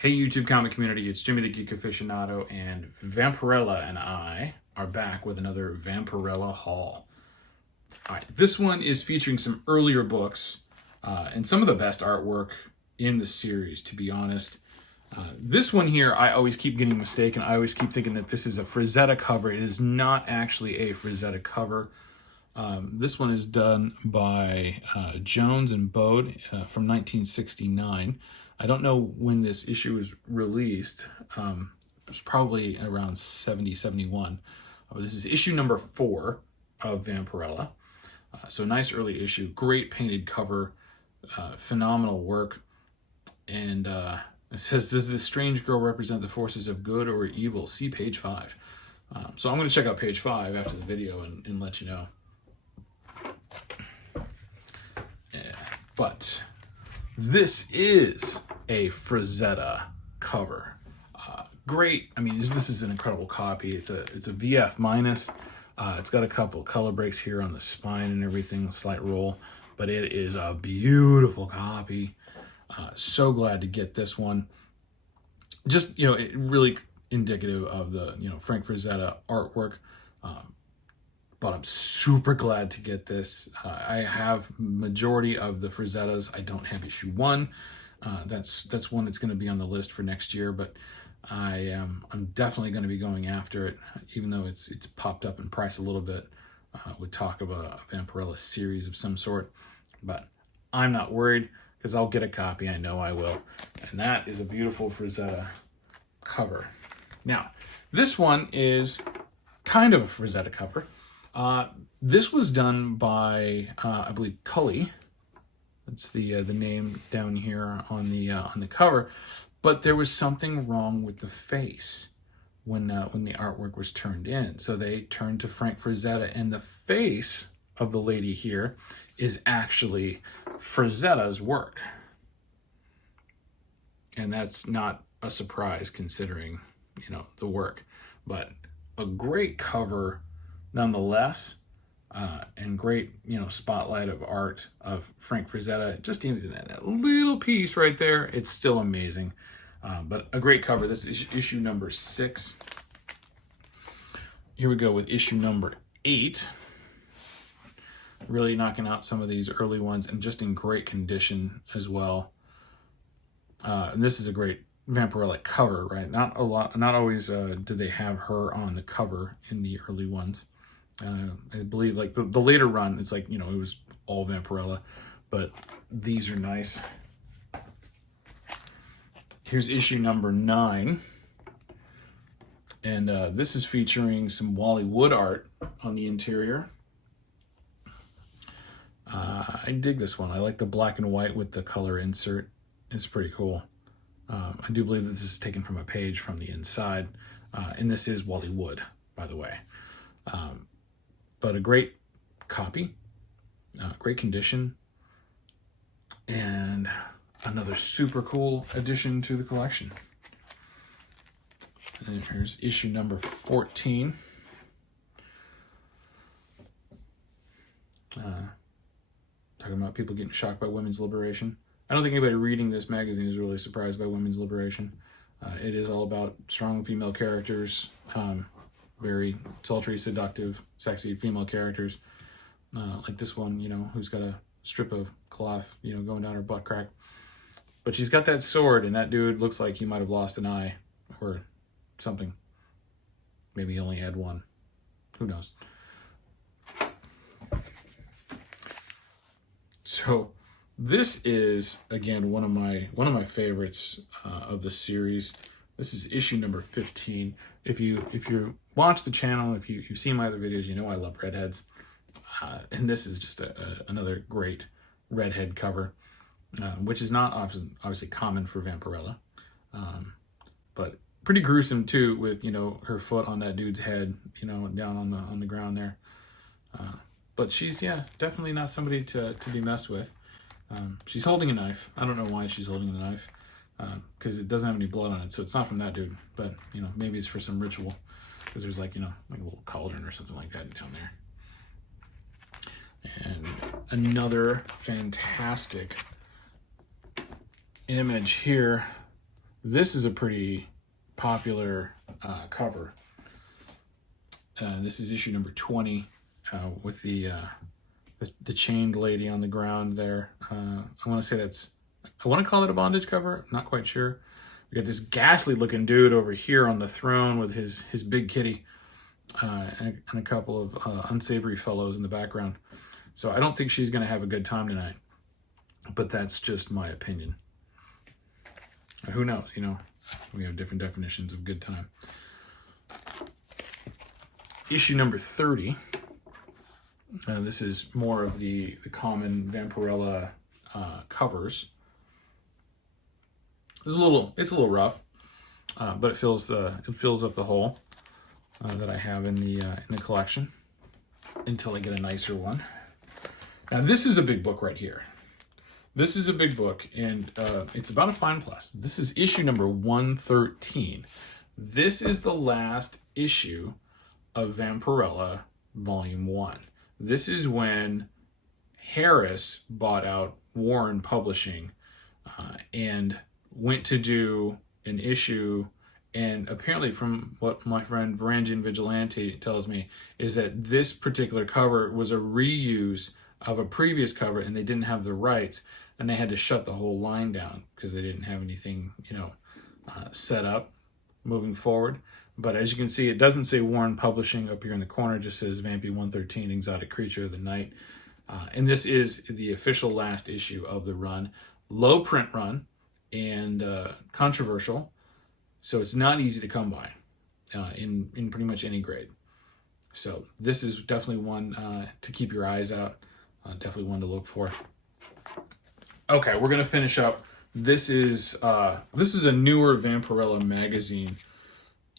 Hey YouTube comic community, it's Jimmy the Geek Aficionado, and Vampirella and I are back with another Vampirella haul. Alright, this one is featuring some earlier books and some of the best artwork in the series, to be honest. This one here, I always keep getting mistaken. I always keep thinking that this is a Frazetta cover. It is not actually a Frazetta cover. This one is done by Jones and Bode from 1969. I don't know when this issue was released. It was probably around 70, 71. This is issue number 4 of Vampirella. So nice early issue, great painted cover, phenomenal work. And it says, does this strange girl represent the forces of good or evil? See page 5. So I'm going to check out page 5 after the video and let you know. But this is a Frazetta cover. Great. I mean, this is an incredible copy. It's a VF minus. It's got a couple color breaks here on the spine and everything, a slight roll, but it is a beautiful copy. So glad to get this one. Just, it really indicative of the, Frank Frazetta artwork. But I'm super glad to get this. I have majority of the Frazettas. I don't have issue 1. That's one that's going to be on the list for next year, but I'm definitely going to be going after it, even though it's popped up in price a little bit with talk of a Vampirella series of some sort. But I'm not worried because I'll get a copy. I know I will. And that is a beautiful Frazetta cover. Now, this one is kind of a Frazetta cover. This was done by, I believe, Cully. That's the name down here on the cover. But there was something wrong with the face when the artwork was turned in. So they turned to Frank Frazetta, and the face of the lady here is actually Frazetta's work. And that's not a surprise considering, the work. But a great cover nonetheless, and great, spotlight of art of Frank Frazetta. Just even that little piece right there, it's still amazing. But a great cover. This is issue number 6. Here we go with issue number 8. Really knocking out some of these early ones, and just in great condition as well. And this is a great Vampirella cover, right? Not always do they have her on the cover in the early ones. I believe like the later run, it's like, it was all Vampirella, but these are nice. Here's issue number 9. And this is featuring some Wally Wood art on the interior. I dig this one. I like the black and white with the color insert. It's pretty cool. I do believe this is taken from a page from the inside. And this is Wally Wood, by the way. But a great copy, great condition, and another super cool addition to the collection. And here's issue number 14. Talking about people getting shocked by women's liberation. I don't think anybody reading this magazine is really surprised by women's liberation. It is all about strong female characters, very sultry, seductive, sexy female characters. Like this one, who's got a strip of cloth, going down her butt crack. But she's got that sword, and that dude looks like he might have lost an eye or something. Maybe he only had one. Who knows? So this is, again, one of my favorites of the series. This is issue number 15. If you watch the channel, if you've seen my other videos, you know I love redheads. And this is just another great redhead cover, which is not obviously common for Vampirella. But pretty gruesome too, with, her foot on that dude's head, down on the ground there. But she's, definitely not somebody to be messed with. She's holding a knife. I don't know why she's holding the knife. Because it doesn't have any blood on it, so it's not from that dude. But, maybe it's for some ritual. Because there's like, like a little cauldron or something like that down there. And another fantastic image here This is a pretty popular cover. This is issue number 20 with the chained lady on the ground there. I want to say I want to call it a bondage cover. I'm not quite sure. We got this ghastly looking dude over here on the throne with his big kitty and a couple of unsavory fellows in the background. So I don't think she's going to have a good time tonight. But that's just my opinion. Who knows, you know, we have different definitions of good time. Issue number 30. This is more of the common Vampirella covers. It's a little rough, but it fills up the hole that I have in the collection until I get a nicer one. Now this is a big book right here. This is a big book, and it's about a fine plus. This is issue number 113. This is the last issue of Vampirella Volume 1. This is when Harris bought out Warren Publishing and went to do an issue, and apparently from what my friend Varangian Vigilante tells me is that this particular cover was a reuse of a previous cover, and they didn't have the rights, and they had to shut the whole line down because they didn't have anything, you know, set up moving forward. But as you can see, it doesn't say Warren Publishing up here in the corner. It just says Vampy 113, Exotic Creature of the Night. And this is the official last issue of the run. Low print run and controversial. So it's not easy to come by in pretty much any grade. So this is definitely one to keep your eyes out. Definitely one to look for. Okay, we're gonna finish up. This is a newer Vampirella magazine,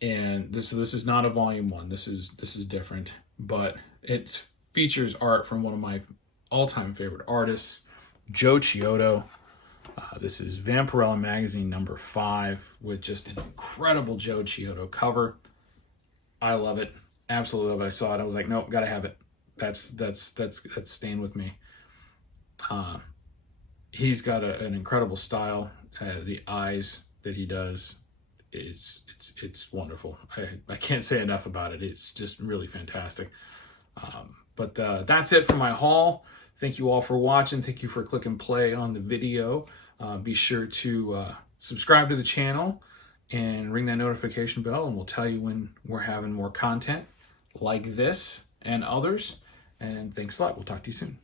and this is not a volume 1. This is different, but it features art from one of my all-time favorite artists, Joe Chiodo. This is Vampirella magazine number 5 with just an incredible Joe Chiodo cover. I love it, absolutely love it. I saw it, I was like, nope, gotta have it. That's staying with me. He's got an incredible style. The eyes that he does, it's wonderful. I can't say enough about it. It's just really fantastic. But that's it for my haul. Thank you all for watching. Thank you for clicking play on the video. Be sure to subscribe to the channel and ring that notification bell, and we'll tell you when we're having more content like this and others. And thanks a lot. We'll talk to you soon.